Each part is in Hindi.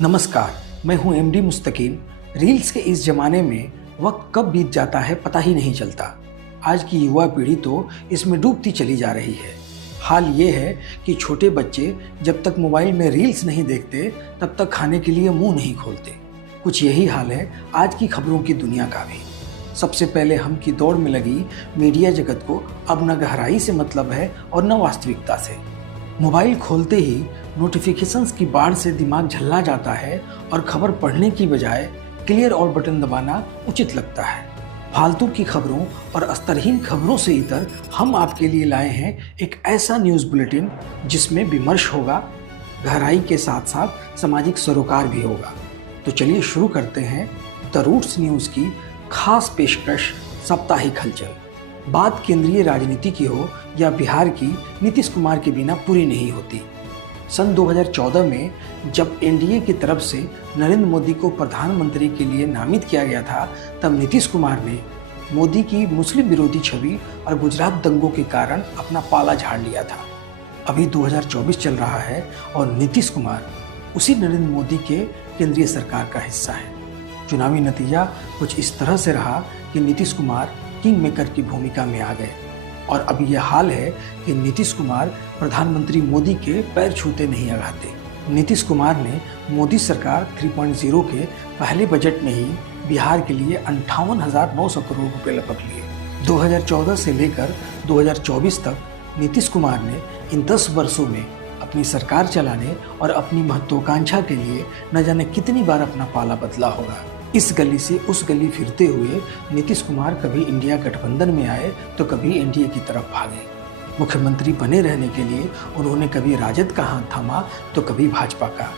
नमस्कार, मैं हूं एमडी मुस्तकीम। रील्स के इस जमाने में वक्त कब बीत जाता है पता ही नहीं चलता। आज की युवा पीढ़ी तो इसमें डूबती चली जा रही है। हाल ये है कि छोटे बच्चे जब तक मोबाइल में रील्स नहीं देखते तब तक खाने के लिए मुंह नहीं खोलते। कुछ यही हाल है आज की खबरों की दुनिया का भी। सबसे पहले हम की दौड़ में लगी मीडिया जगत को अब न गहराई से मतलब है और न वास्तविकता से। मोबाइल खोलते ही नोटिफिकेशंस की बाढ़ से दिमाग झल्ला जाता है और खबर पढ़ने की बजाय क्लियर और बटन दबाना उचित लगता है। फालतू की खबरों और अस्तरहीन खबरों से इतर हम आपके लिए लाए हैं एक ऐसा न्यूज़ बुलेटिन जिसमें विमर्श होगा, गहराई के साथ साथ सामाजिक सरोकार भी होगा। तो चलिए शुरू करते हैं द रूट्स न्यूज़ की खास पेशकश साप्ताहिक हलचल। बात केंद्रीय राजनीति की हो या बिहार की, नीतीश कुमार के बिना पूरी नहीं होती। सन 2014 में जब एनडीए की तरफ से नरेंद्र मोदी को प्रधानमंत्री के लिए नामित किया गया था, तब नीतीश कुमार ने मोदी की मुस्लिम विरोधी छवि और गुजरात दंगों के कारण अपना पाला झाड़ लिया था। अभी 2024 चल रहा है और नीतीश कुमार उसी नरेंद्र मोदी के केंद्रीय सरकार का हिस्सा है। चुनावी नतीजा कुछ इस तरह से रहा कि नीतीश कुमार किंग मेकर की भूमिका में आ गए और अब यह हाल है कि नीतीश कुमार प्रधानमंत्री मोदी के पैर छूते नहीं आगाते। नीतीश कुमार ने मोदी सरकार 3.0 के पहले बजट में ही बिहार के लिए 58,900 करोड़ रुपए लपक लिए। 2014 से लेकर 2024 तक नीतीश कुमार ने इन 10 वर्षों में अपनी सरकार चलाने और अपनी महत्वाकांक्षा के लिए न जाने कितनी बार अपना पाला बदला होगा। इस गली से उस गली फिरते हुए नीतीश कुमार कभी इंडिया गठबंधन में आए तो कभी एनडीए की तरफ भागे। मुख्यमंत्री बने रहने के लिए उन्होंने कभी राजद का हाथ थामा तो कभी भाजपा का।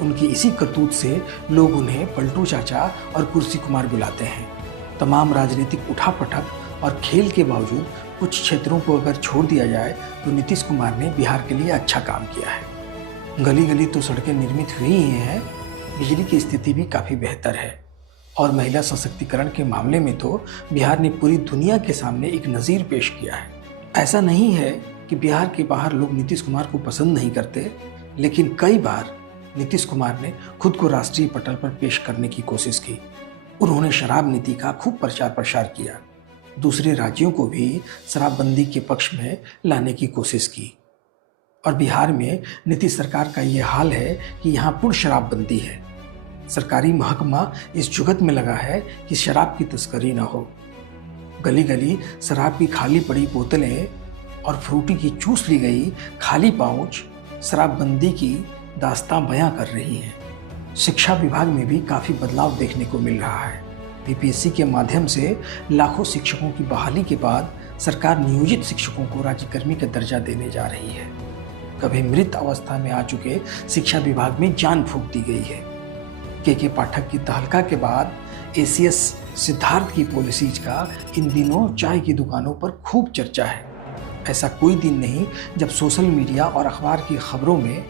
उनकी इसी करतूत से लोग उन्हें पलटू चाचा और कुर्सी कुमार बुलाते हैं। तमाम राजनीतिक उठापटक और खेल के बावजूद कुछ क्षेत्रों को अगर छोड़ दिया जाए तो नीतीश कुमार ने बिहार के लिए अच्छा काम किया है। गली गली तो सड़कें निर्मित हुई ही हैं, बिजली की स्थिति भी काफ़ी बेहतर है और महिला सशक्तिकरण के मामले में तो बिहार ने पूरी दुनिया के सामने एक नज़ीर पेश किया है। ऐसा नहीं है कि बिहार के बाहर लोग नीतीश कुमार को पसंद नहीं करते, लेकिन कई बार नीतीश कुमार ने खुद को राष्ट्रीय पटल पर पेश करने की कोशिश की। उन्होंने शराब नीति का खूब प्रचार प्रसार किया, दूसरे राज्यों को भी शराबबंदी के पक्ष में लाने की कोशिश की। और बिहार में नीतीश सरकार का ये हाल है कि यहाँ पूर्ण शराबबंदी है। सरकारी महकमा इस जुगत में लगा है कि शराब की तस्करी न हो। गली गली शराब की खाली पड़ी बोतलें और फ्रूटी की चूस ली गई खाली पाउच शराबबंदी की दास्तां बयां कर रही हैं। शिक्षा विभाग में भी काफ़ी बदलाव देखने को मिल रहा है। बीपीएससी के माध्यम से लाखों शिक्षकों की बहाली के बाद सरकार नियोजित शिक्षकों को राज्यकर्मी का दर्जा देने जा रही है। कभी मृत अवस्था में आ चुके शिक्षा विभाग में जान फूंक दी गई है। के पाठक की तहलका के बाद एसीएस सिद्धार्थ की पॉलिसीज का इन दिनों चाय की दुकानों पर खूब चर्चा है। ऐसा कोई दिन नहीं जब सोशल मीडिया और अखबार की खबरों में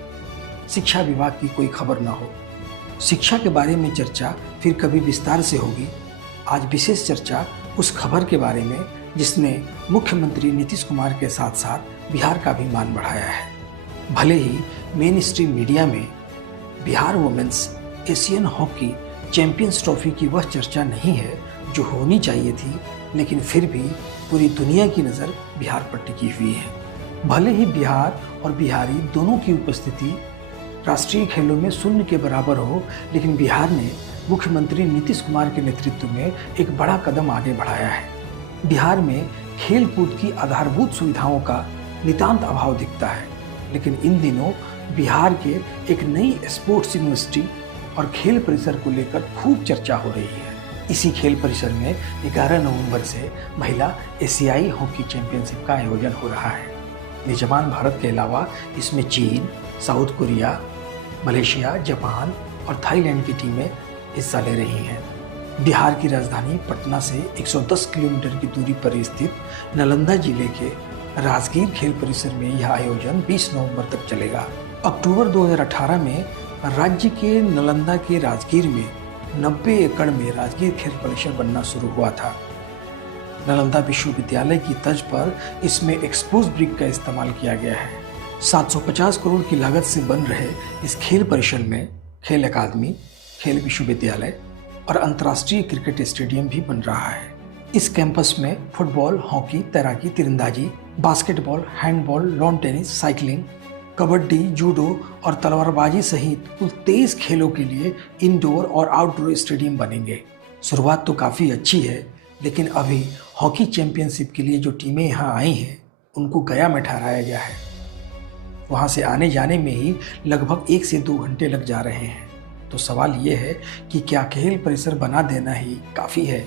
शिक्षा विभाग की कोई खबर ना हो। शिक्षा के बारे में चर्चा फिर कभी विस्तार से होगी। आज विशेष चर्चा उस खबर के बारे में जिसने मुख्यमंत्री नीतीश कुमार के साथ साथ बिहार का भी मान बढ़ाया है। भले ही मेन स्ट्रीम मीडिया में Bihar women's Asian hockey champions trophy की वह चर्चा नहीं है जो होनी चाहिए थी, लेकिन फिर भी पूरी दुनिया की नज़र बिहार पर टिकी हुई है। भले ही बिहार और बिहारी दोनों की उपस्थिति राष्ट्रीय खेलों में शून्य के बराबर हो, लेकिन बिहार ने मुख्यमंत्री नीतीश कुमार के नेतृत्व में एक बड़ा कदम आगे बढ़ाया है। बिहार में खेल कूद की आधारभूत सुविधाओं का नितांत अभाव दिखता है, लेकिन इन दिनों बिहार के एक नई स्पोर्ट्स यूनिवर्सिटी और खेल परिसर को लेकर खूब चर्चा हो रही है। इसी खेल परिसर में 11 नवंबर से महिला एशियाई हॉकी चैंपियनशिप का आयोजन हो रहा है। मेजबान भारत के अलावा इसमें चीन, साउथ कोरिया, मलेशिया, जापान और थाईलैंड की टीमें हिस्सा ले रही हैं। बिहार की राजधानी पटना से 110 किलोमीटर की दूरी पर स्थित नालंदा जिले के राजगीर खेल परिसर में यह आयोजन 20 नवंबर तक चलेगा। अक्टूबर 2018 में राज्य के नालंदा के राजगीर में 90 एकड़ में राजगीर खेल परिसर बनना शुरू हुआ था। नालंदा विश्वविद्यालय की तर्ज पर इसमें एक्सपोज ब्रिक का इस्तेमाल किया गया है। 750 करोड़ की लागत से बन रहे इस खेल परिसर में खेल अकादमी, खेल विश्वविद्यालय और अंतर्राष्ट्रीय क्रिकेट स्टेडियम भी बन रहा है। इस कैंपस में फुटबॉल, हॉकी, तैराकी, तीरंदाजी, basketball, handball, lawn tennis, cycling, kabaddi, judo और तलवारबाजी सहित कुल 23 खेलों के लिए इंडोर और आउटडोर स्टेडियम बनेंगे। शुरुआत तो काफ़ी अच्छी है, लेकिन अभी हॉकी चैंपियनशिप के लिए जो टीमें यहाँ आई हैं उनको गया में ठहराया गया है। वहाँ से आने जाने में ही लगभग 1 से 2 घंटे लग जा रहे हैं। तो सवाल ये है कि क्या खेल परिसर बना देना ही काफ़ी है,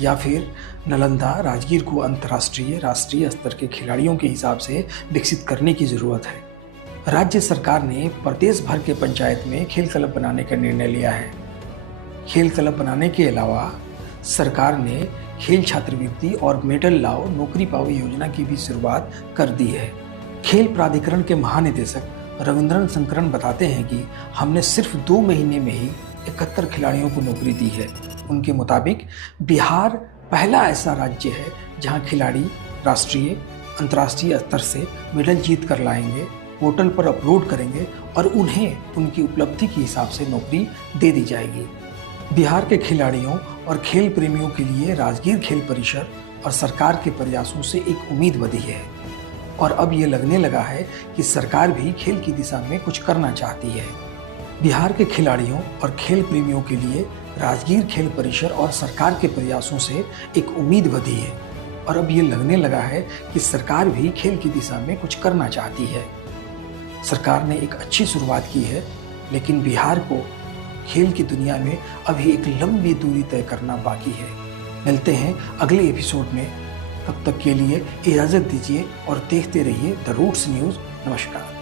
या फिर नालंदा, राजगीर को अंतर्राष्ट्रीय, राष्ट्रीय स्तर के खिलाड़ियों के हिसाब से विकसित करने की ज़रूरत है। राज्य सरकार ने प्रदेश भर के पंचायत में खेल क्लब बनाने का निर्णय लिया है। खेल क्लब बनाने के अलावा सरकार ने खेल छात्रवृत्ति और मेडल लाओ, नौकरी पाओ योजना की भी शुरुआत कर दी है। खेल प्राधिकरण के महानिदेशक रविंद्रन शंकरन बताते हैं कि हमने सिर्फ 2 महीने में ही 71 खिलाड़ियों को नौकरी दी है। उनके मुताबिक बिहार पहला ऐसा राज्य है जहां खिलाड़ी राष्ट्रीय, अंतर्राष्ट्रीय स्तर से मेडल जीत कर लाएंगे, पोर्टल पर अपलोड करेंगे और उन्हें उनकी उपलब्धि के हिसाब से नौकरी दे दी जाएगी। बिहार के खिलाड़ियों और खेल प्रेमियों के लिए राजगीर खेल परिसर और सरकार के प्रयासों से एक उम्मीद बंधी है और अब ये लगने लगा है कि सरकार भी खेल की दिशा में कुछ करना चाहती है। बिहार के खिलाड़ियों और खेल प्रेमियों के लिए राजगीर खेल परिसर और सरकार के प्रयासों से एक उम्मीद बंधी है और अब ये लगने लगा है कि सरकार भी खेल की दिशा में कुछ करना चाहती है। सरकार ने एक अच्छी शुरुआत की है, लेकिन बिहार को खेल की दुनिया में अभी एक लंबी दूरी तय करना बाकी है। मिलते हैं अगले एपिसोड में, तब तक के लिए इजाज़त दीजिए और देखते रहिए द रूट्स न्यूज़। नमस्कार।